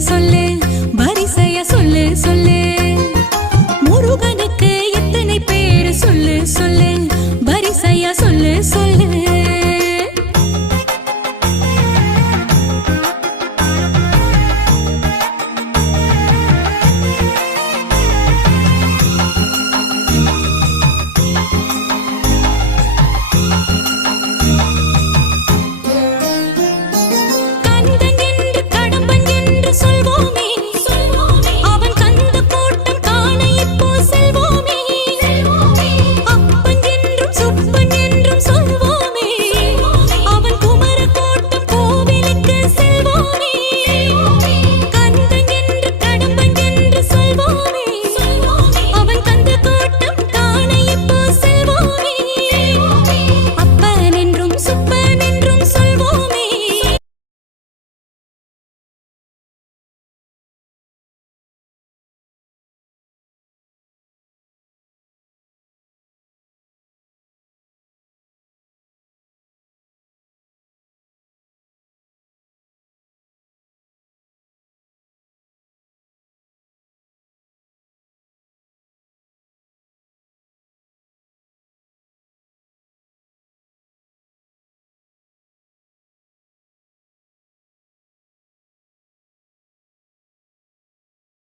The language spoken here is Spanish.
sol